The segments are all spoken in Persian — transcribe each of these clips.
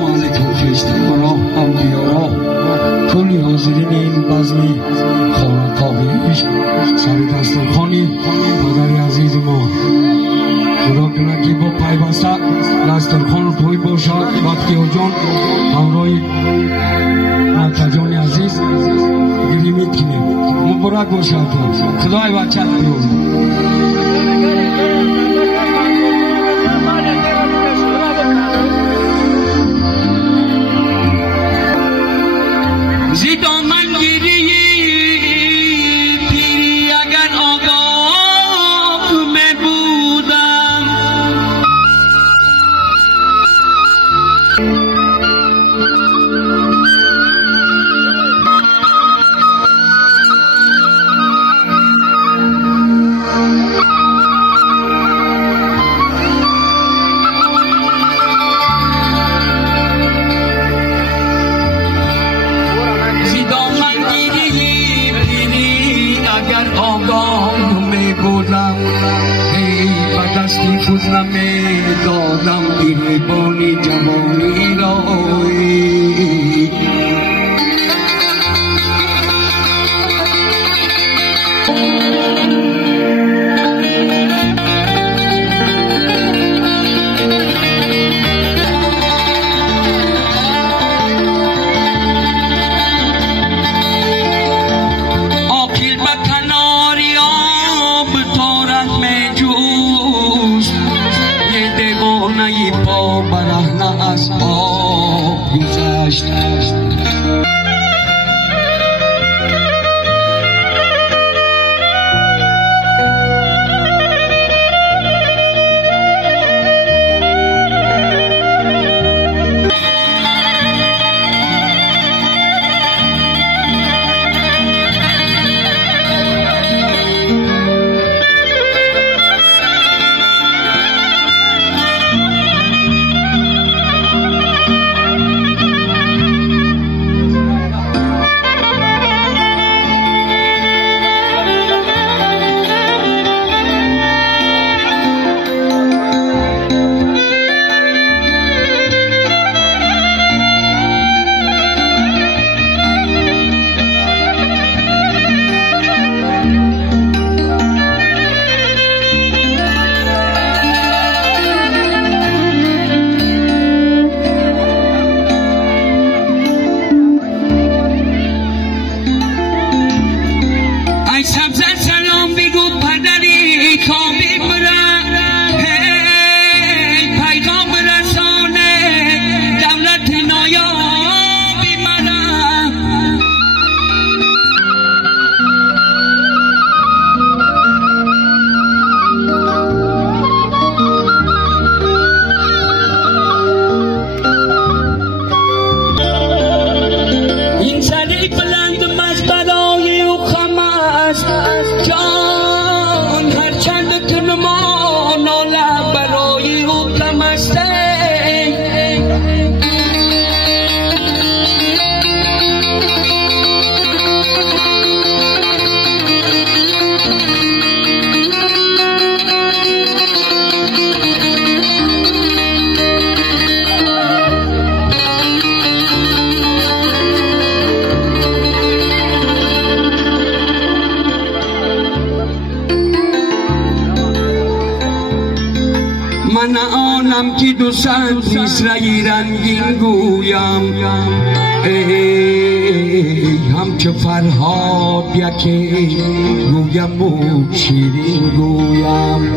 مال توفیست برا هم بیارا کلی حاضرین این بزمی خانقاهی سر دسترخوانی مادر عزیز ما خدا کنه که با پیوسته دسترخوان پوی باشد وقتی جان همراه ملکه عزیز گلیمیت کنیم مبارک باشد خدای بچت بیارد زیدا من گیری پیری اگر آگاه می بودم خود نمی دادم گریبانی جوانی را آکیل به کناری آب تارت می جوست دیوانه پا برهنه از آب گذشت من آنم که دو سند میسرهی رنگین گویم ای همچو فرهاد یکی گویم و شیرین گویم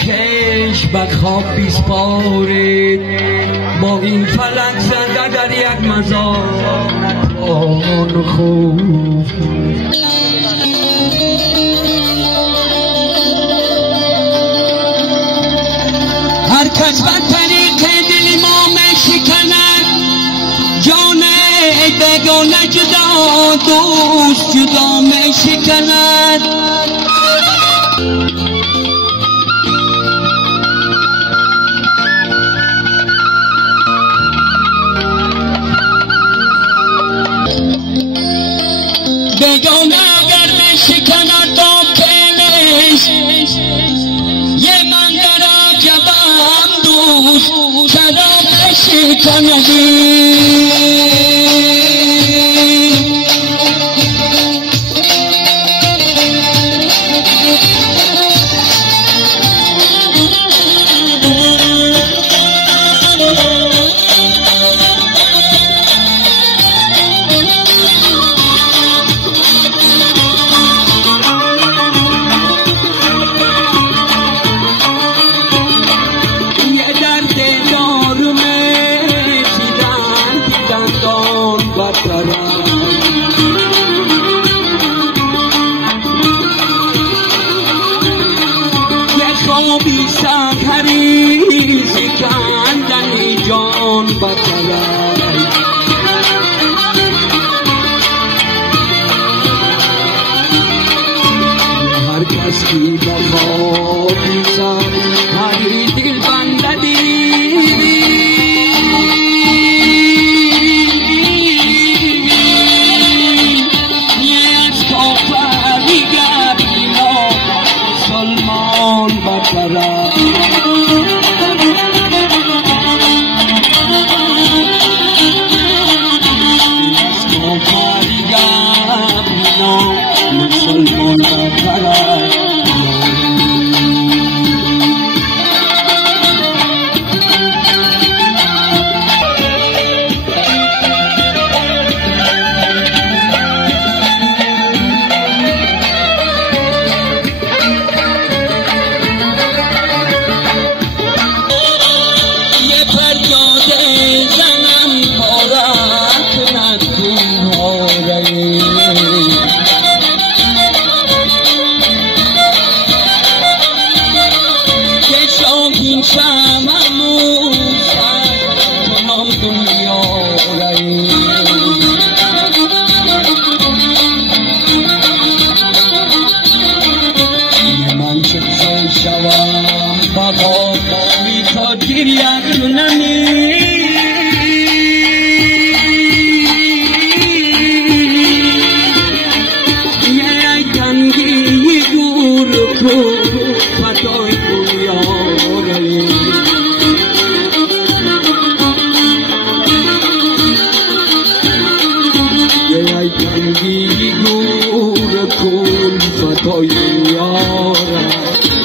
کشبک ها بیسپارید با این فلک زده در یک مزار نتوان خوب هر کس بر طریق دل ما شکند جان بگانه جدا دوست جدا می شکند بگانه اگر می شکند با پلش یه من در جواب دوست چرا می شکندی بی سکری سکندن جان بطرای هر کس کی بخوا بی سکری دل بنددی Gur kul fatoy yara